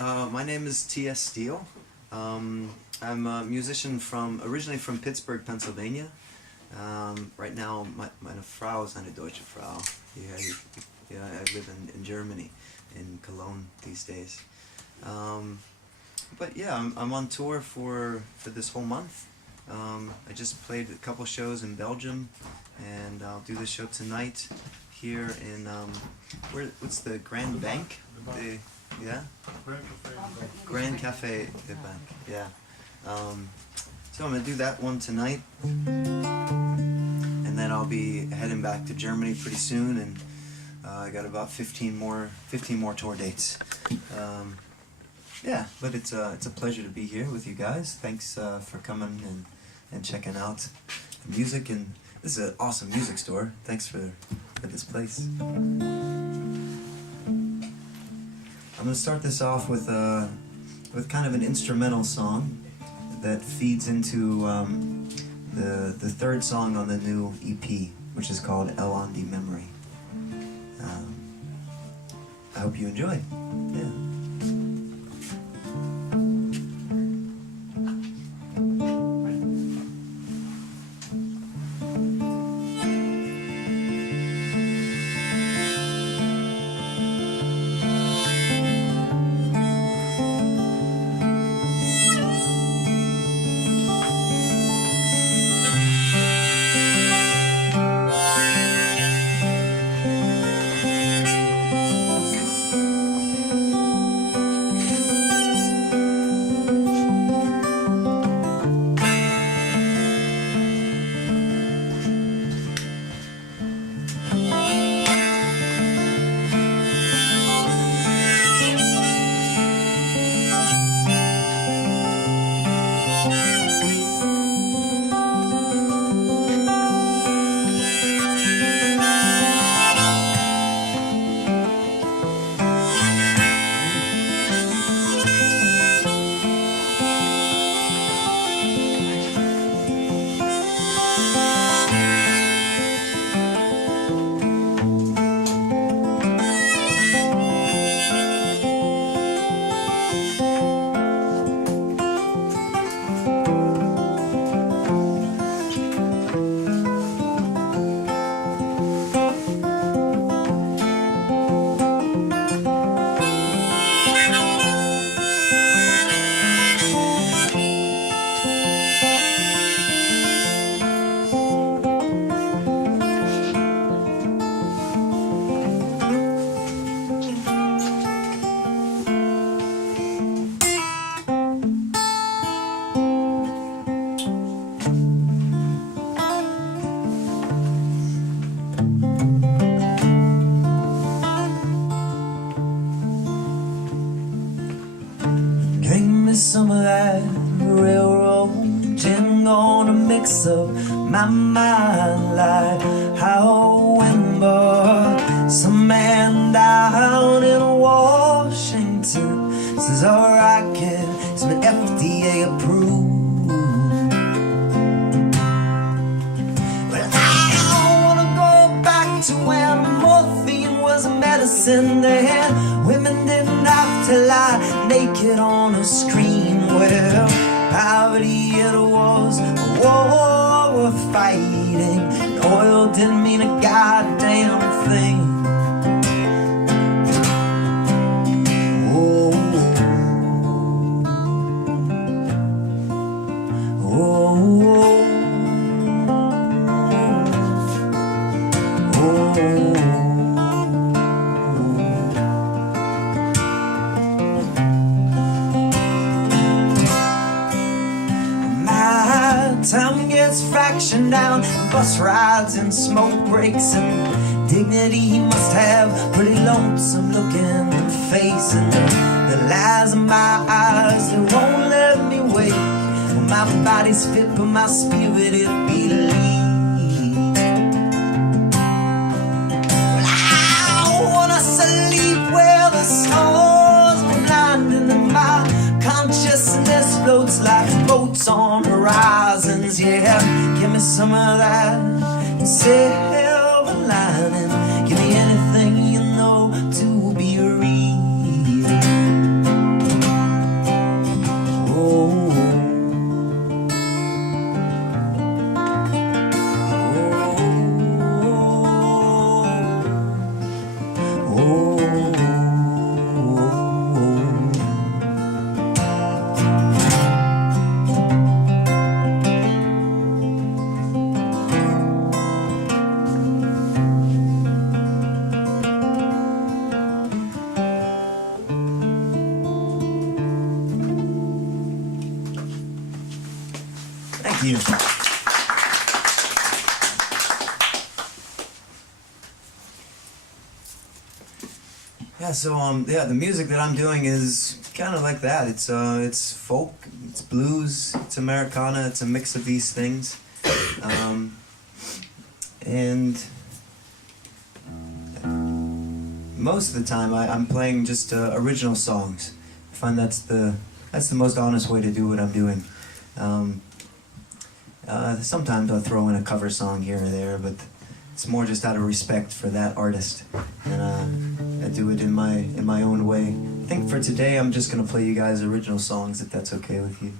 My name is T.S. Steele. I'm a musician originally from Pittsburgh, Pennsylvania. Right now, meine Frau ist eine deutsche Frau. Yeah, I live in Germany, in Cologne these days. But yeah, I'm on tour for this whole month. I just played a couple shows in Belgium, and I'll do the show tonight here in what's the Grand Bank? Yeah? Grand Cafe de Bank, yeah. So I'm going to do that one tonight, and then I'll be heading back to Germany pretty soon, and I got about 15 more tour dates. Yeah, but it's a pleasure to be here with you guys. Thanks for coming and checking out the music, and this is an awesome music store. Thanks for this place. I'm going to start this off with kind of an instrumental song that feeds into the third song on the new EP, which is called El Ondi Memory. I hope you enjoy. Yeah. Some of that railroad gin gonna mix up my mind like how when some man down in Washington says our rocket has been FDA approved. But I don't wanna go back to when morphine was a medicine and women didn't have to lie naked on a screen. Well, poverty it was a war we're fighting, and oil didn't mean a goddamn thing. Oh, oh, oh, oh. Time gets fractioned down, bus rides and smoke breaks, and dignity he must have pretty lonesome looking face, and the lies in my eyes, they won't let me wake. Well, my body's fit but my spirit it believes. Well, I wanna sleep where the stars were blinding, and my consciousness floats like boats on horizons. Yeah, give me some of that and silver lining. Give me anything you know to be real. you. Yeah, so yeah, the music that I'm doing is kind of like that. It's folk, it's blues, it's Americana, it's a mix of these things, and most of the time I'm playing just original songs. I find that's the most honest way to do what I'm doing. Sometimes I'll throw in a cover song here or there, but it's more just out of respect for that artist, and I do it in my own way. I think for today I'm just gonna play you guys original songs, if that's okay with you.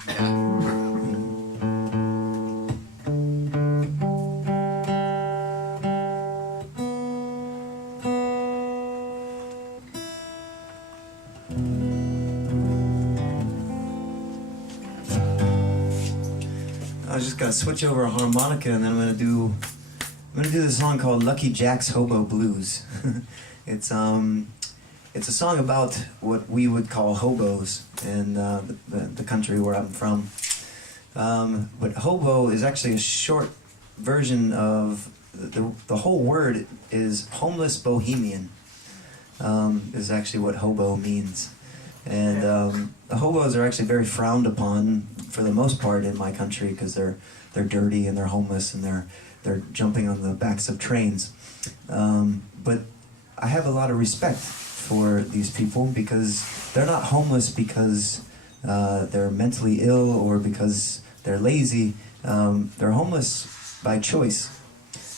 I just gotta switch over a harmonica, and then I'm gonna do this song called Lucky Jack's Hobo Blues. It's a song about what we would call hobos in the country where I'm from. But hobo is actually a short version of the whole word is homeless bohemian. Is actually what hobo means, and the hobos are actually very frowned upon for the most part in my country because they're dirty and they're homeless and they're jumping on the backs of trains. But I have a lot of respect for these people because they're not homeless because they're mentally ill or because they're lazy. They're homeless by choice.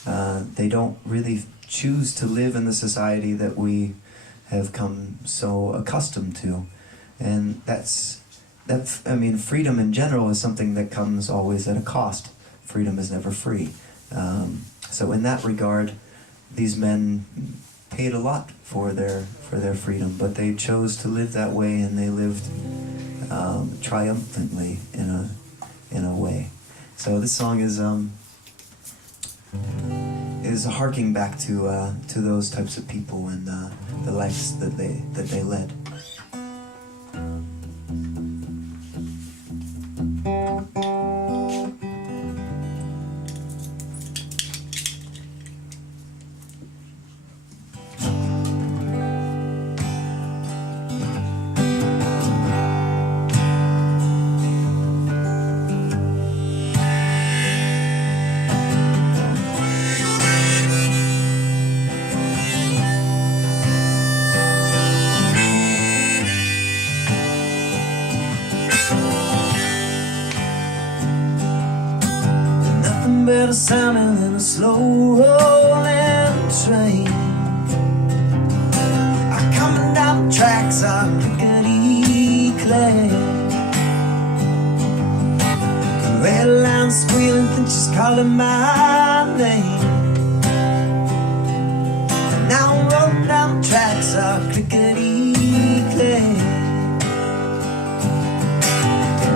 They don't really choose to live in the society that we have come so accustomed to. And I mean, freedom in general is something that comes always at a cost. Freedom is never free. So in that regard, these men paid a lot for their freedom, but they chose to live that way, and they lived triumphantly in a way. So this song is harking back to those types of people and the lives that they led. Better sounding than a slow rolling train. Coming down the tracks on crickety clay. The red line squealing, think she's calling my name. And now I'm rolling down the tracks on crickety clay.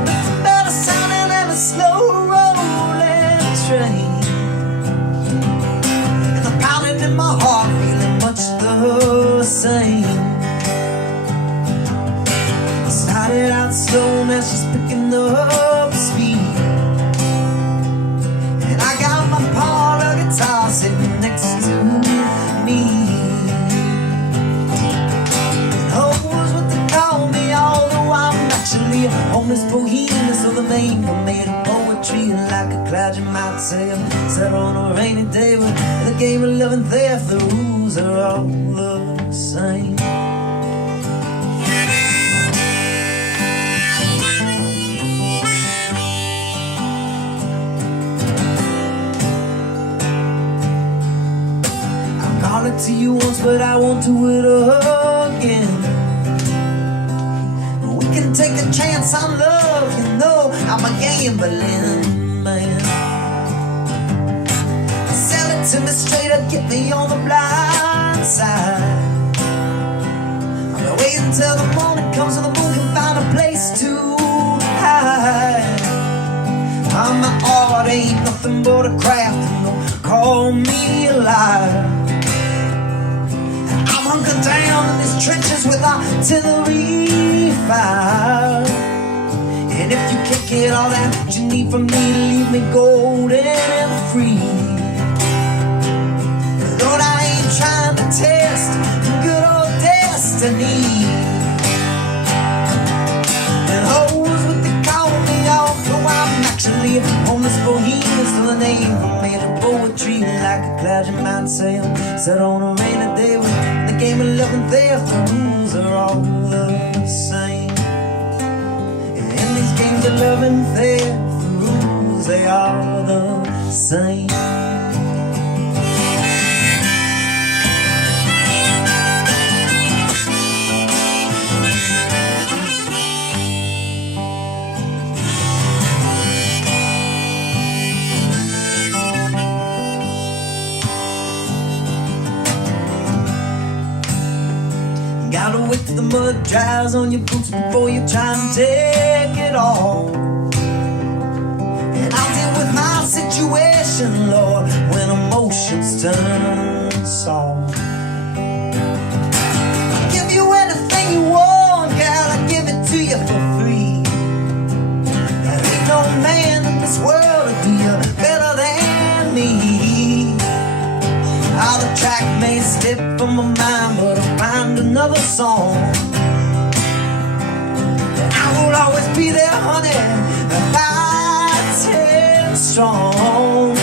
Nothing better sounding than a slow train. And the pounding in my heart feeling much the same. I started out slow, now she's picking up speed. And I got my parlor guitar sitting next to me. And hope's what they call me, although I'm actually a homeless bohemian. So the main for made of poetry, and like a cloud you might say I'm set on a rainy day. But in the game of love and theft, the rules are all the same. I'll call it to you once, but I won't do it again. We can take a chance on love, you know I'm a gambling man. Sell it to me straight up, get me on the blind side. I'm waiting till the morning comes so the moon can find a place to hide. My art ain't nothing but a craft, and don't call me a liar. I'm hunkered down in these trenches with artillery fire. And if you can't get all that you need from me to leave me golden and free. Lord, I ain't trying to test good old destiny. And hoes with the call me off, though I'm actually a homeless bohemian, still a name from made of poetry, like a cloud you might sail, set on a rainy day. When the game of love and theft, the rules are all the same. In these games of love and theft, the rules, they are the same. Gotta wait till the mud dries on your boots before you try and take it all. And I'll deal with my situation, Lord, when emotions turn soft. I'll give you anything you want, girl, I'll give it to you for free. There ain't no man in this world who'll do you better than me. How the track may slip from my mind, but I'll find another song. I will always be there, honey, fighting strong.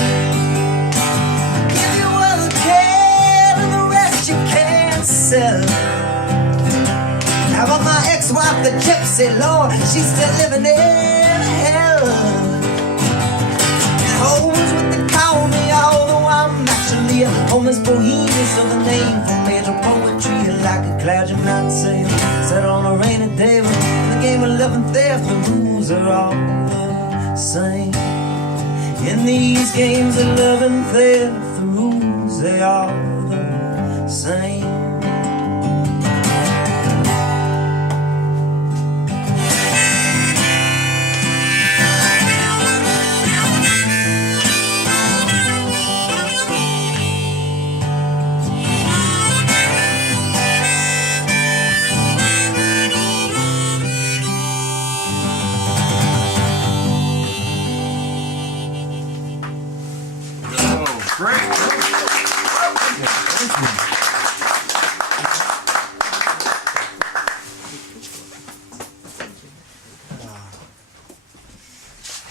Give you what I can, and the rest you can't sell. How about my ex-wife, the gypsy, Lord, she's still living in hell. And hoes with the call me, although I'm actually a homeless bohemian, so the name for major poetry, like a cloud you might say, set on a rainy day. In the game of love and theft, the rules are all the same. In these games of love and theft, the rules, they are the same.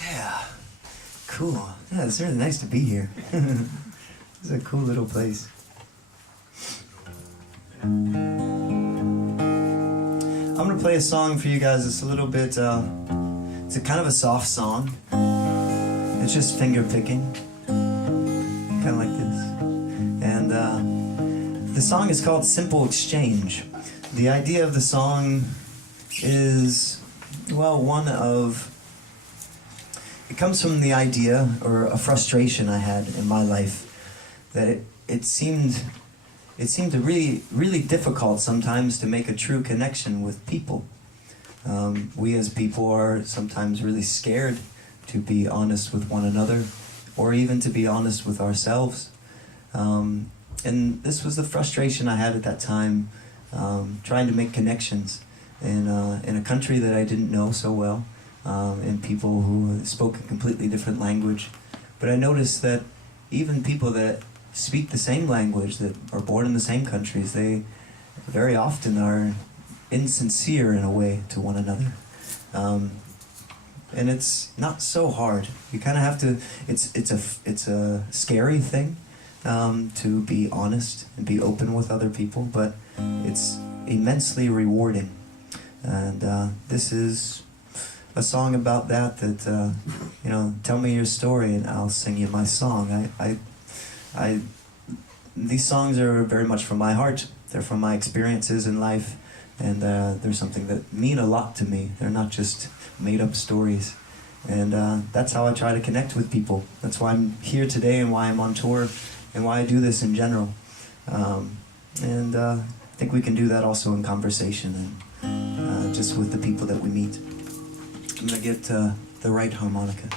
Yeah, cool. Yeah, it's really nice to be here. It's a cool little place. I'm gonna play a song for you guys. It's a little bit, it's a kind of a soft song. It's just finger picking, kind of like this. And the song is called Simple Exchange. The idea of the song is, well, it comes from the idea or a frustration I had in my life that it seemed really difficult sometimes to make a true connection with people. We as people are sometimes really scared to be honest with one another, or even to be honest with ourselves. And this was the frustration I had at that time, trying to make connections in a country that I didn't know so well, and people who spoke a completely different language. But I noticed that even people that speak the same language, that are born in the same countries, they very often are insincere in a way to one another. And it's not so hard. You kind of have to. It's a scary thing to be honest and be open with other people, but it's immensely rewarding. And this is a song about that. Tell me your story and I'll sing you my song. These songs are very much from my heart. They're from my experiences in life, and they're something that mean a lot to me. They're not just made-up stories. And that's how I try to connect with people. That's why I'm here today and why I'm on tour and why I do this in general. And I think we can do that also in conversation and just with the people that we meet. I'm going to get the right harmonica.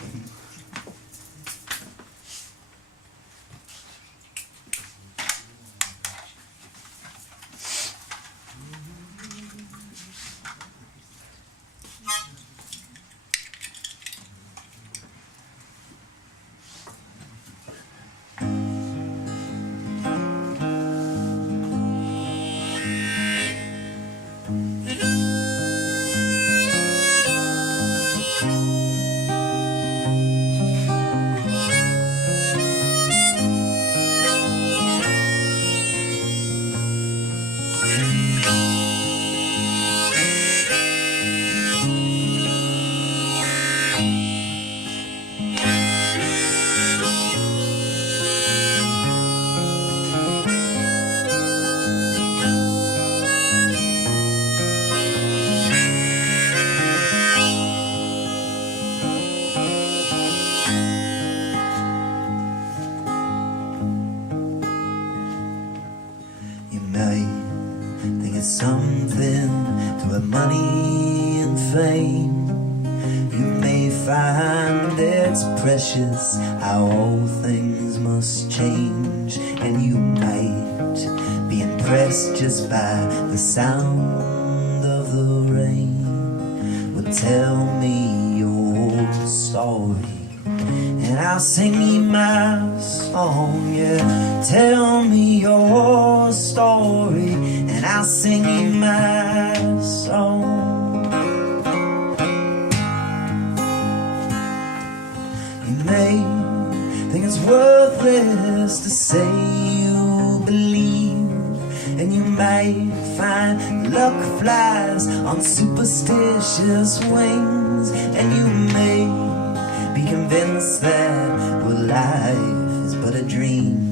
something to have money and fame. You may find it's precious how all things must change, and you might be impressed just by the sound of the rain. Well, tell me your story, and I'll sing you my song. Yeah, tell me your story, and I'll sing you my song. You may think it's worthless to say you believe, and you might find luck flies on superstitious wings, and you may be convinced that, well, life is but a dream.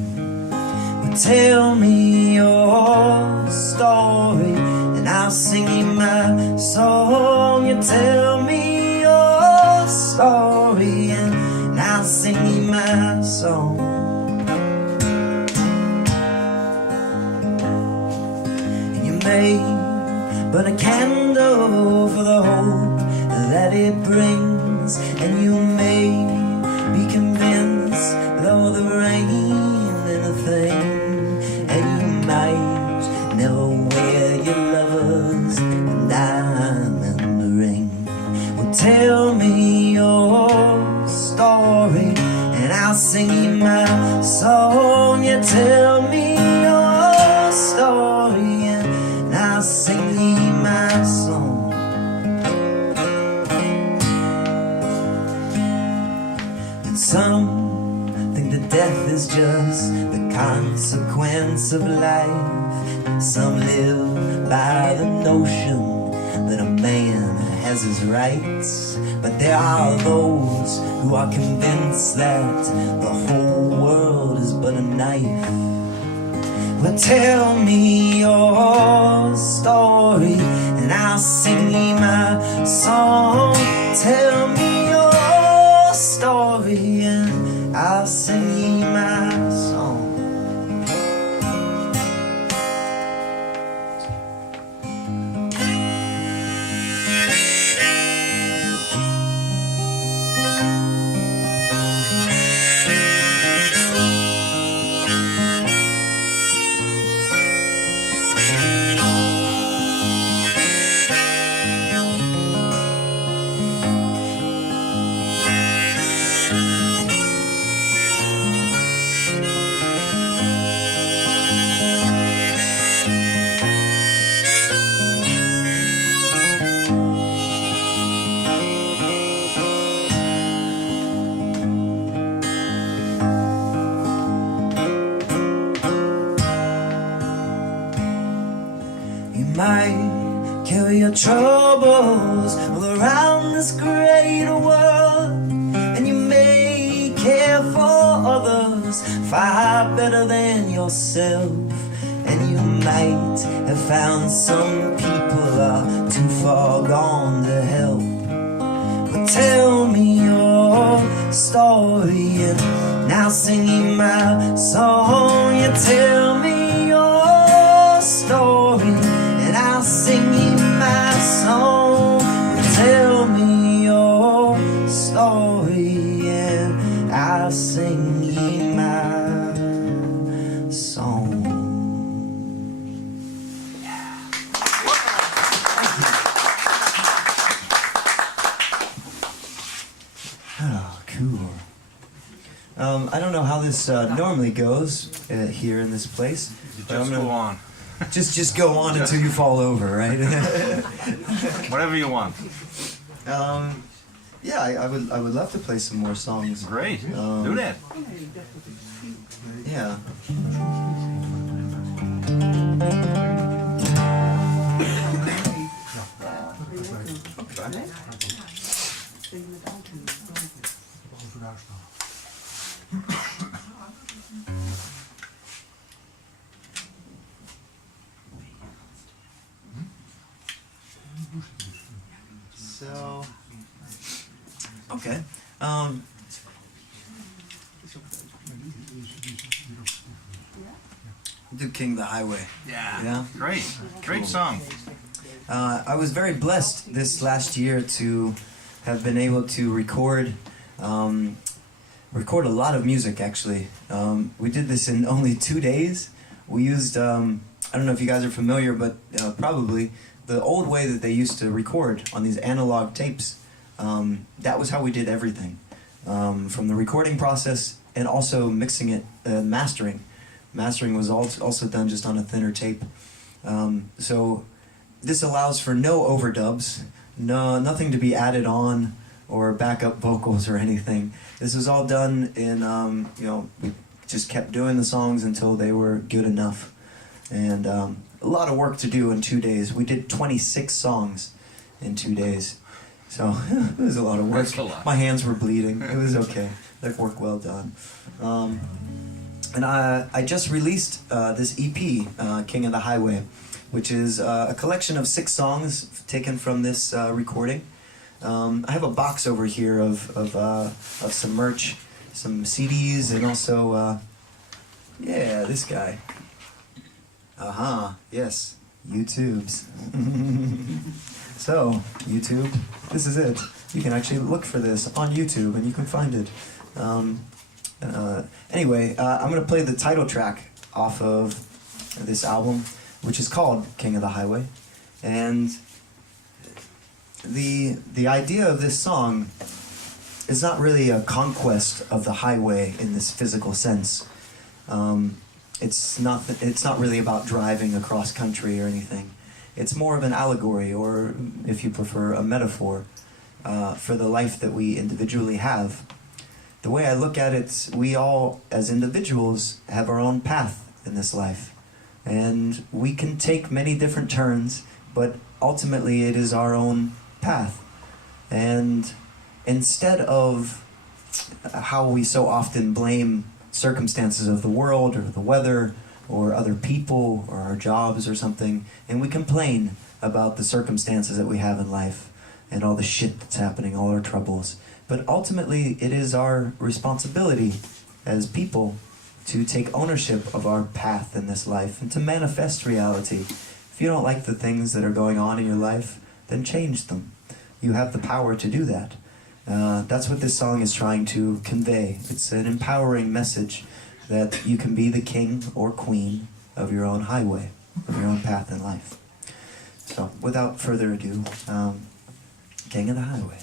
Well, tell me your story, and I'll sing you my song. You tell me your story, and I'll sing you my song. And you may burn a candle for the hope that it brings, and you may be convinced though there ain't anything, and you might never wear your lover's diamond ring. Well, tell me your story, and I'll sing you my song. You tell me your story, and I'll sing you my song. Some think that death is just the consequence of life. Some live by the notion that a man has his rights, but there are those who are convinced that the whole world is but a knife. Well, tell me your story, and I'll sing you my song. Tell me your story, and I'll sing you my song. Might carry your troubles all around this great world, and you may care for others far better than yourself, and you might have found some people are too far gone to help. But tell me your story, and I'll sing you my song. You tell me your story, and I'll sing you my song. Tell me your story, and I'll sing you my song. Oh, cool. I don't know how this normally goes here in this place. Just go on. Just go on until you fall over, right? Whatever you want. Yeah, I would love to play some more songs. Great. Do that. Yeah. So, okay. Do King the Highway. Yeah. Great song. I was very blessed this last year to have been able to record a lot of music, actually. We did this in only 2 days. We used, I don't know if you guys are familiar, but probably, the old way that they used to record on these analog tapes. That was how we did everything. From the recording process and also mixing it, mastering. Mastering was also done just on a thinner tape. So this allows for no overdubs, nothing to be added on or backup vocals or anything. This was all done in, we just kept doing the songs until they were good enough. And a lot of work to do in 2 days. We did 26 songs in 2 days. So it was a lot of work. That's a lot. My hands were bleeding. It was okay. Like work well done. And I just released this EP, King of the Highway, which is a collection of 6 songs taken from this recording. I have a box over here of some merch, some CDs, and also, yeah, this guy. Yes, YouTube's. So, YouTube, this is it. You can actually look for this on YouTube and you can find it. Anyway, I'm going to play the title track off of this album, which is called King of the Highway. And the idea of this song is not really a conquest of the highway in this physical sense. It's not really about driving across country or anything. It's more of an allegory, or if you prefer, a metaphor for the life that we individually have. The way I look at it, we all, as individuals, have our own path in this life. And we can take many different turns, but ultimately it is our own path. And instead of how we so often blame circumstances of the world or the weather or other people or our jobs or something, and we complain about the circumstances that we have in life and all the shit that's happening, all our troubles. But ultimately, it is our responsibility as people to take ownership of our path in this life and to manifest reality. If you don't like the things that are going on in your life, then change them. You have the power to do that. That's what this song is trying to convey. It's an empowering message that you can be the king or queen of your own highway, of your own path in life. So, without further ado, King of the Highway.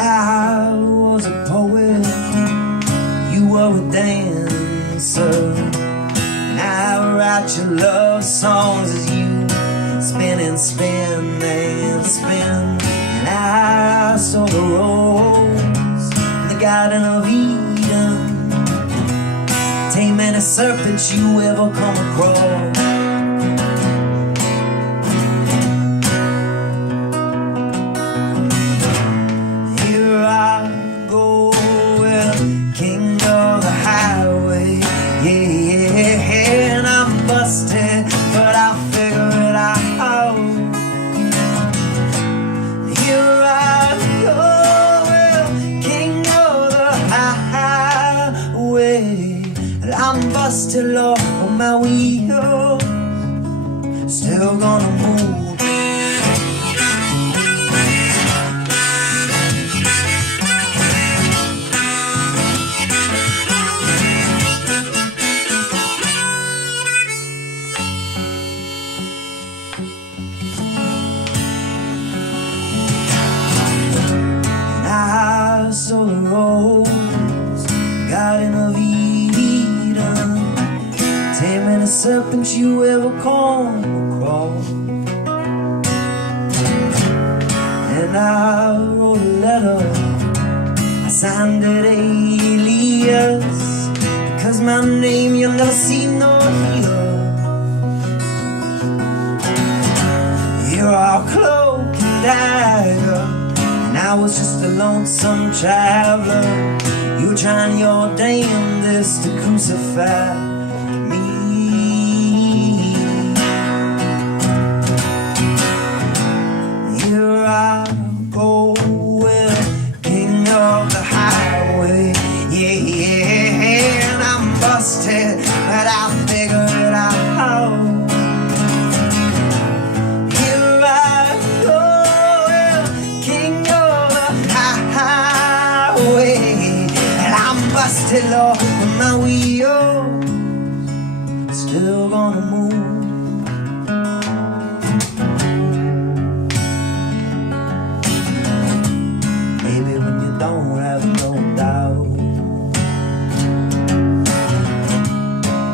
I was a poet, you were a dancer, and I write your love songs as you spin and spin and spin. And I saw the rose in the Garden of Eden, tame any serpent you ever come across. I'm busted, Lord, on my wheel, still gonna move. And I saw the rose, Garden of Eden, taming a serpent you ever come across. and I wrote a letter. I signed it alias, cause my name you'll never see nor hear. You're all cloak and dagger, and I was just a lonesome traveler. You were trying your damnedest to crucify me. Here I go with king of the highway, yeah, yeah, and I'm busted, but I figured out how. Here I go with king of the highway, and I'm busted, Lord, but my wheels still gonna move. Maybe when you don't have no doubt,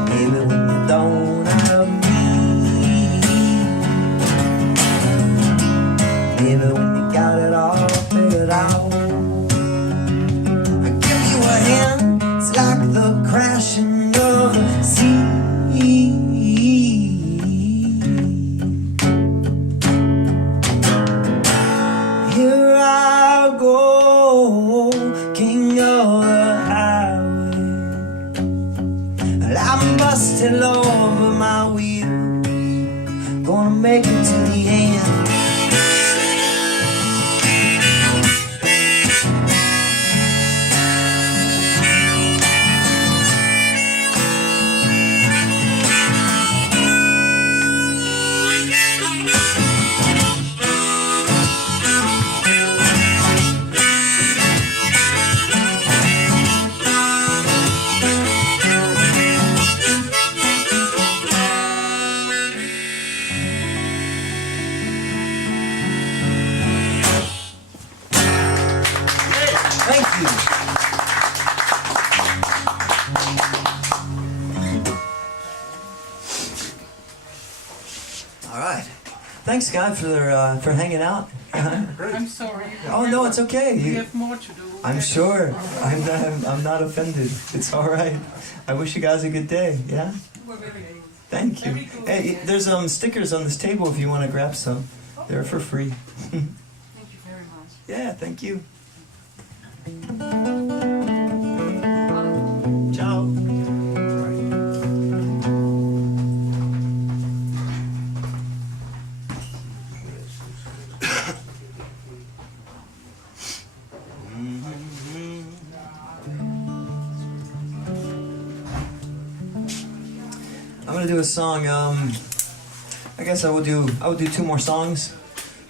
maybe when you don't have me, maybe when you got it all figured out. I give you a hand, it's like the crashing of the sea. Here I go, king of the highway, and I'm busted, Lord, but my wheels gonna make it to the end. Thank you. All right. Thanks, God, for hanging out. I'm sorry. Oh no, it's okay. We have more to do. I'm sure. I'm not offended. It's all right. I wish you guys a good day. Yeah. We're very good. Thank you. Very good. Hey, there's stickers on this table if you want to grab some. They're for free. Thank you very much. Yeah. Thank you. Ciao. I'm gonna do a song. I guess I will do 2 more songs,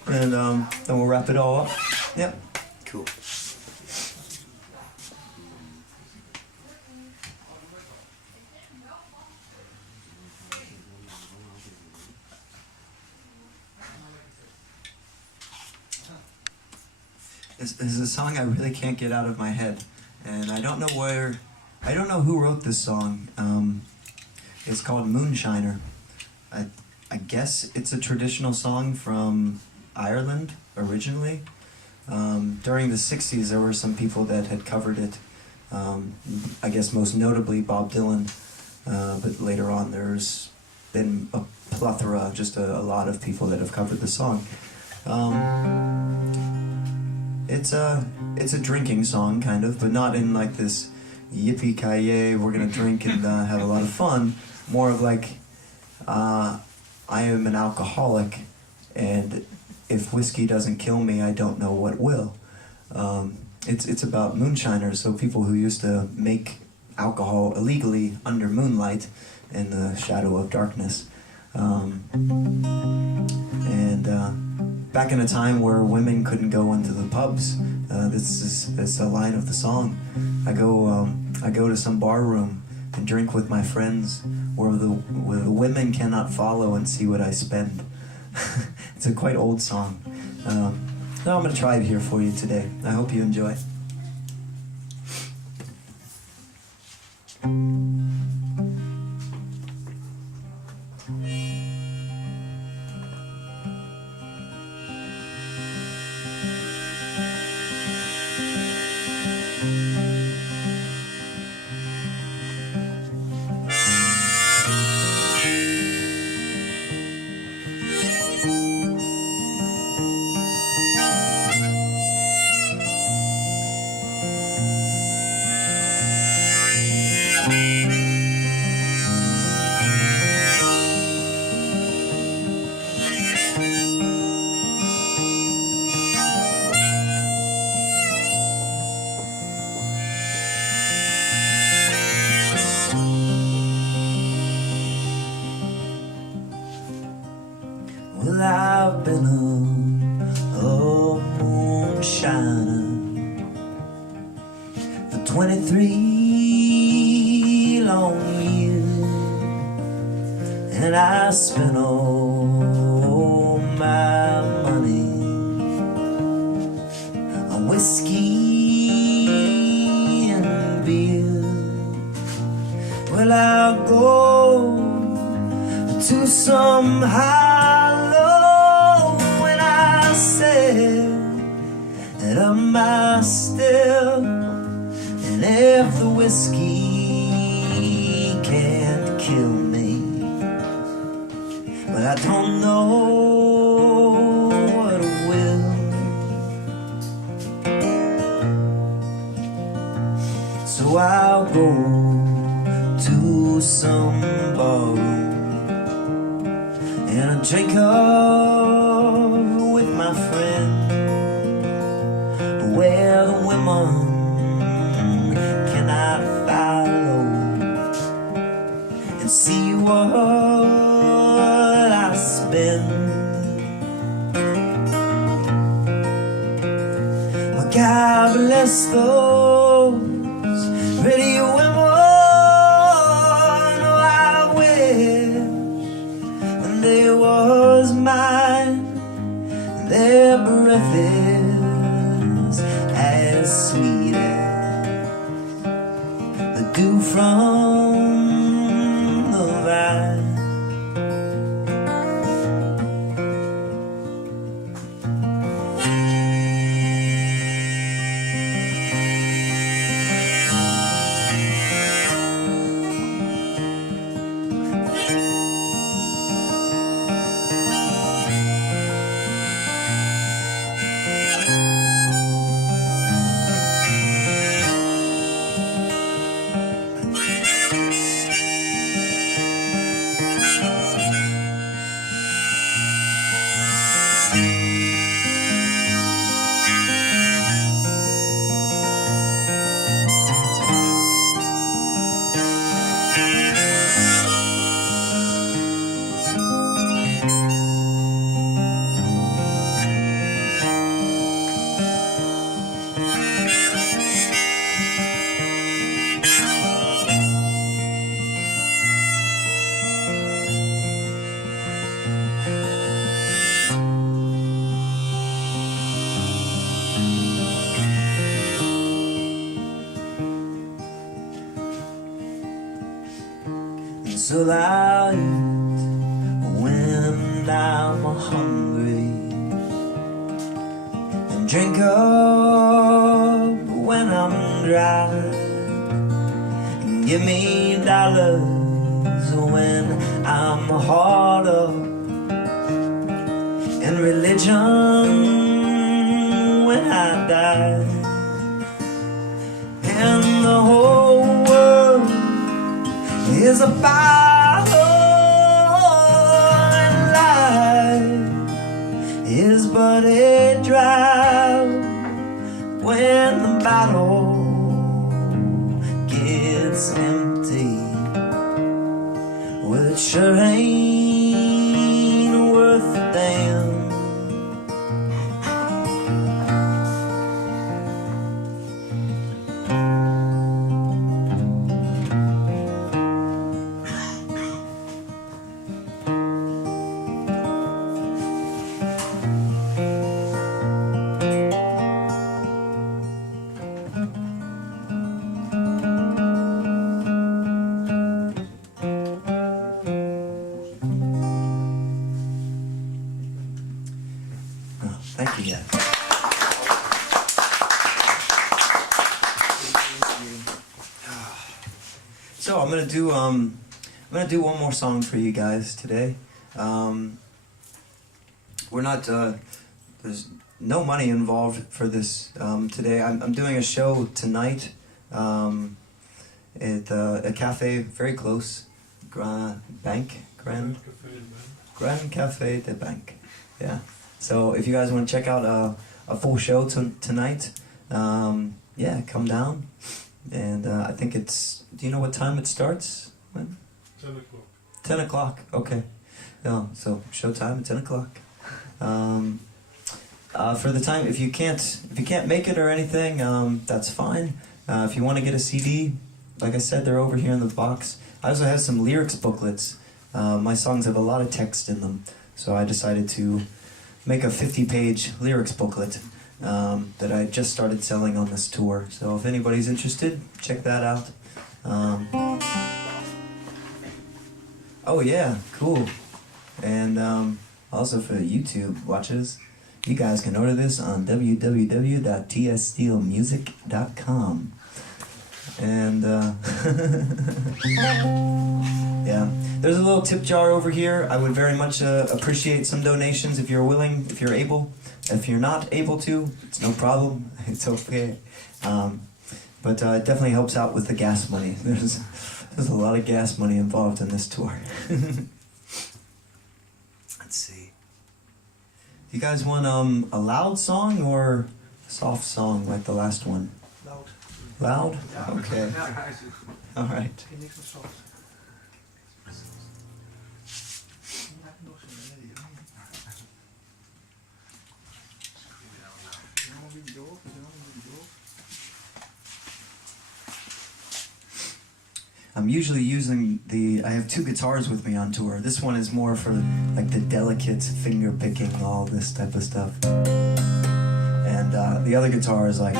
and then we'll wrap it all up. Yep. Cool. This is a song I really can't get out of my head, and I don't know who wrote this song. It's called Moonshiner. I guess it's a traditional song from Ireland originally. During the 60s, there were some people that had covered it. I guess most notably Bob Dylan, but later on there's been a plethora, just a lot of people that have covered the song. It's a drinking song, kind of, but not in like this yippee-ki-yay, we're gonna drink and have a lot of fun. More of like, I am an alcoholic, and if whiskey doesn't kill me, I don't know what will. It's about moonshiners, so people who used to make alcohol illegally under moonlight in the shadow of darkness. Back in a time where women couldn't go into the pubs, this is a line of the song. I go to some bar room and drink with my friends, where the women cannot follow and see what I spend. It's a quite old song. Now I'm gonna try it here for you today. I hope you enjoy. Well, I've been a moonshiner for 23 long years, and I spent all my money on whiskey and beer. Well, I'll go to some hollow when I said that I'm my still, and if the whiskey can't kill me, well, I don't know what will. So I'll go to some barroom and I drink up with my friend, where the women cannot follow, and see what I spend. Well, God bless those pretty women. They was mine, their breath is as sweet as the dew from the vine. So I'll eat when I'm hungry, and drink up when I'm dry, and give me dollars when I'm hard up, and religion when I die, and the whole world is a battle, and life is but a drought when the battle gets empty. Well, it sure ain't worth a damn. Thank you, guys. So I'm gonna do one more song for you guys today. We're not there's no money involved for this today. I'm doing a show tonight at a cafe very close, Grand Cafe de Bank. Yeah. So if you guys want to check out a full show tonight, yeah, come down. And I think it's, do you know what time it starts? When? 10 o'clock. 10 o'clock, okay. Yeah, so showtime at 10 o'clock. For the time, if you can't make it or anything, that's fine. If you want to get a CD, like I said, they're over here in the box. I also have some lyrics booklets. My songs have a lot of text in them, so I decided to make a 50-page lyrics booklet that I just started selling on this tour. So if anybody's interested, check that out. Oh yeah, cool. And also for YouTube watchers, you guys can order this on www.tssteelmusic.com. And yeah, there's a little tip jar over here. I would very much appreciate some donations if you're willing, if you're able. If you're not able to, it's no problem. It's okay. But it definitely helps out with the gas money. There's a lot of gas money involved in this tour. Let's see. You guys want a loud song or a soft song like the last one? Loud. Loud? Okay. Ja. All right. Geen niks met soft. I'm usually using I have two guitars with me on tour. This one is more for like the delicate finger picking, all this type of stuff. And the other guitar is like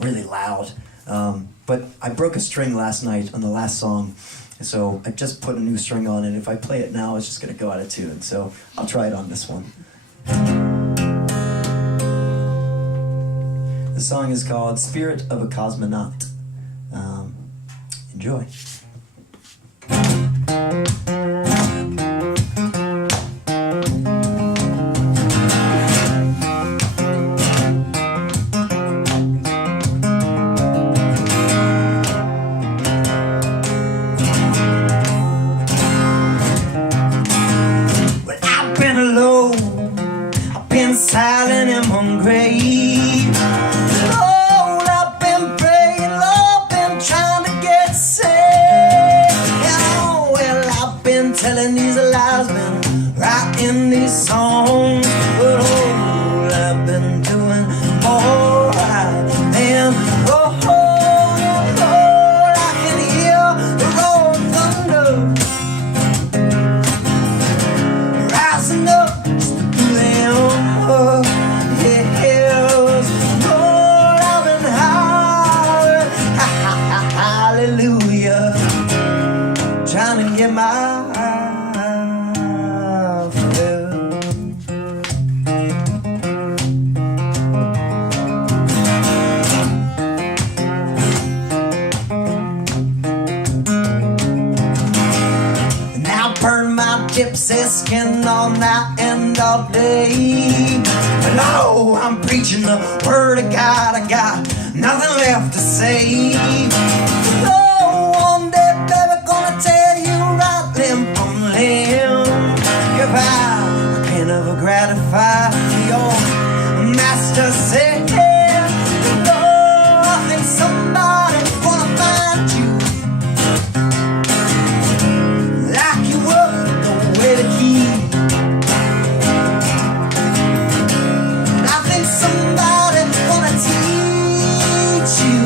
really loud. But I broke a string last night on the last song, so I just put a new string on it. If I play it now, it's just gonna go out of tune. So I'll try it on this one. The song is called Spirit of a Cosmonaut. Enjoy. Well, I've been alone, I've been silent in my grave. Lord, I've been praying, Lord, been trying to get saved. Oh, well, I've been telling these lies, been writing these songs. But oh, I've been doing all right. And oh, Lord, I can hear the roar of thunder rising up through them hills. Lord, I've been hollering, hallelujah, trying to get my fill. And I burn my gypsy skin all night and all day. And oh, I'm preaching the word of God. I got nothing left to say. Oh, one day, baby, gonna tell you right limb from limb. If I can ever gratify your master said, oh, I think somebody's gonna find you, lock you up, go away the key. And I think somebody's gonna teach you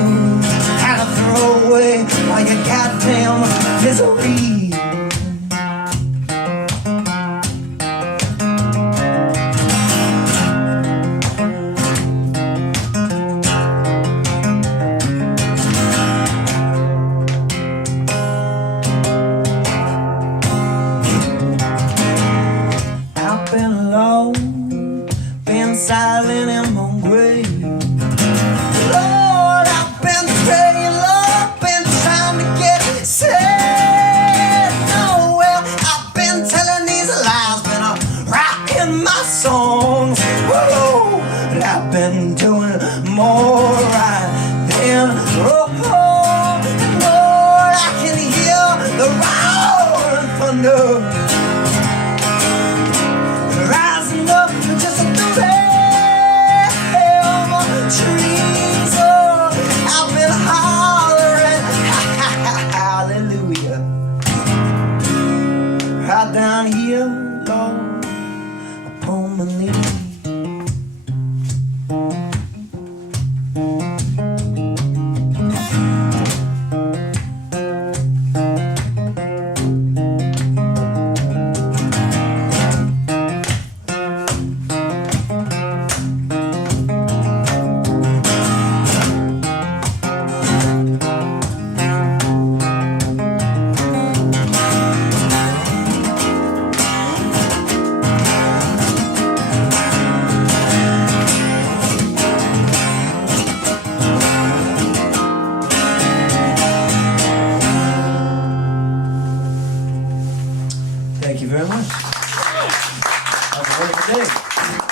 how to throw away all your goddamn misery. I've been alone, been silent in my grave. Lord, I've been praying, Lord, been trying to get saved. Oh, well, I've been telling these lies, been writing my songs. Whoa, but I've been doing more right than wrong. And Lord, I can hear the roaring thunder rising up just at the realm of trees. Oh, I've been hollering, hallelujah, right down here Morning.